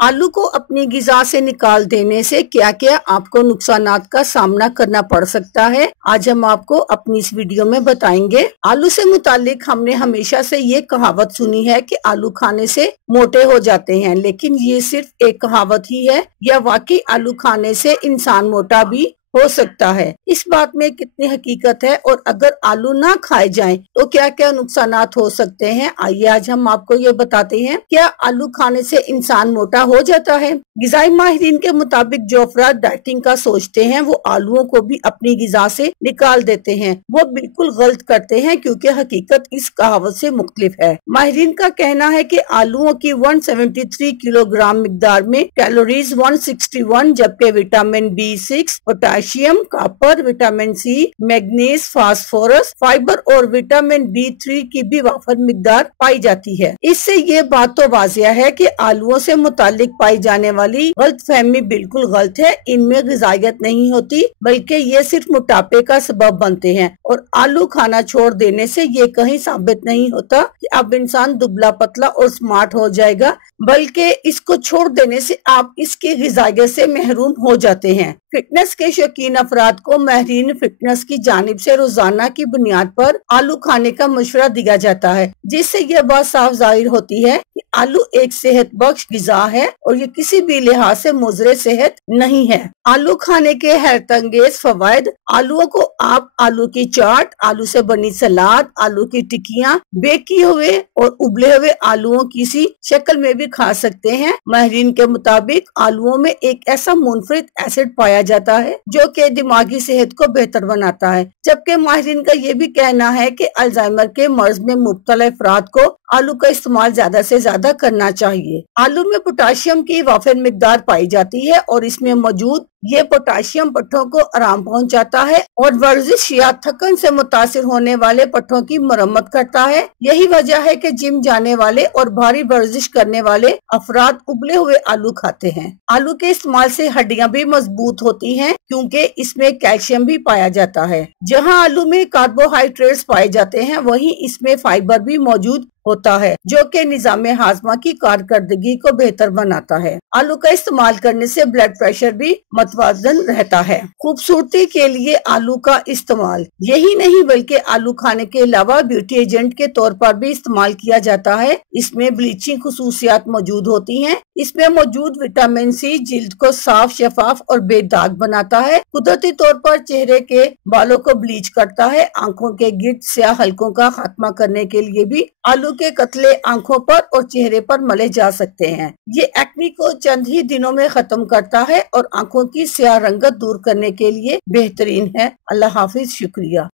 आलू को अपनी गिजा से निकाल देने से क्या क्या आपको नुकसानात का सामना करना पड़ सकता है, आज हम आपको अपनी इस वीडियो में बताएंगे। आलू से मुतालिक हमने हमेशा से ये कहावत सुनी है कि आलू खाने से मोटे हो जाते हैं, लेकिन ये सिर्फ एक कहावत ही है या वाकई आलू खाने से इंसान मोटा भी हो सकता है। इस बात में कितनी हकीकत है और अगर आलू ना खाए जाएं तो क्या क्या नुकसानात हो सकते हैं, आइए आज हम आपको ये बताते हैं। क्या आलू खाने से इंसान मोटा हो जाता है? गिजाई माहिरीन के मुताबिक जो अफराद डाइटिंग का सोचते हैं वो आलूओं को भी अपनी गिजा से निकाल देते हैं। वो बिल्कुल गलत करते हैं क्योंकि हकीकत इस कहावत से मुख्तलिफ है। माहिरीन का कहना है कि आलूओं की 173 किलोग्राम मिकदार में कैलोरीज 161, जबकि vitamin B6, potassium, copper, vitamin C, manganese, phosphorus, fibre और विटामिन B3 की भी वाफर मिकदार पाई जाती है। इससे ये बात तो वाजिया है कि आलूओं से मुतालिक पाई जाने वाली गलतफहमी बिल्कुल गलत है। इनमें गिजायत नहीं होती बल्कि ये सिर्फ मोटापे का सबब बनते हैं और आलू खाना छोड़ देने से ये कहीं साबित नहीं होता कि अब इंसान दुबला पतला और स्मार्ट हो जाएगा, बल्कि इसको छोड़ देने से आप इसकी गिजायत से महरूम हो जाते हैं। फिटनेस के शौकीन अफराद को माहिरीन फिटनेस की जानिब से रोजाना की बुनियाद पर आलू खाने का मशवरा दिया जाता है, जिससे यह बात साफ जाहिर होती है कि आलू एक सेहत बख्श गिजा है और ये किसी भी लिहाज से मुजरे सेहत नहीं है। आलू खाने के हैरतअंगेज फवायद। आलूओं को आप आलू की चाट, आलू से बनी सलाद, आलू की टिक्कियां, बेक किए हुए और उबले हुए आलूओं की सी शक्ल में भी खा सकते हैं। माहिरीन के मुताबिक आलूओं में एक ऐसा मुनफरिद एसिड पाया जाता है जो कि दिमागी सेहत को बेहतर बनाता है, जबकि माहिरीन का ये भी कहना है कि अल्जाइमर के मर्ज में मुब्तला अफराद को आलू का इस्तेमाल ज्यादा से ज्यादा करना चाहिए। आलू में पोटाशियम की वाफिर मिकदार पाई जाती है और इसमें मौजूद ये पोटाशियम पट्टों को आराम पहुंचाता है और वर्जिश या थकन से मुतासिर होने वाले पट्टों की मरम्मत करता है। यही वजह है कि जिम जाने वाले और भारी वर्जिश करने वाले अफराद उबले हुए आलू खाते हैं। आलू के इस्तेमाल से हड्डियां भी मजबूत होती हैं क्योंकि इसमें कैल्शियम भी पाया जाता है। जहां आलू में कार्बोहाइड्रेट्स पाए जाते हैं वहीं इसमें फाइबर भी मौजूद होता है जो कि निजाम हाजमा की कारकर्दगी को बेहतर बनाता है। आलू का इस्तेमाल करने से ब्लड प्रेशर भी मतवाजन रहता है। खूबसूरती के लिए आलू का इस्तेमाल यही नहीं बल्कि आलू खाने के अलावा ब्यूटी एजेंट के तौर पर भी इस्तेमाल किया जाता है। इसमें ब्लीचिंग खुसूसियात मौजूद होती हैं। इसमें मौजूद विटामिन सी जिल्द को साफ, शफाफ और बेदाग बनाता है। कुदरती तौर पर चेहरे के बालों को ब्लीच करता है। आंखों के गिर्द स्याह हल्कों का खात्मा करने के लिए भी आलू के कतले आंखों पर और चेहरे पर मले जा सकते हैं। ये एक्ने को चंद ही दिनों में खत्म करता है और आंखों की स्याह रंगत दूर करने के लिए बेहतरीन है। अल्लाह हाफिज, शुक्रिया।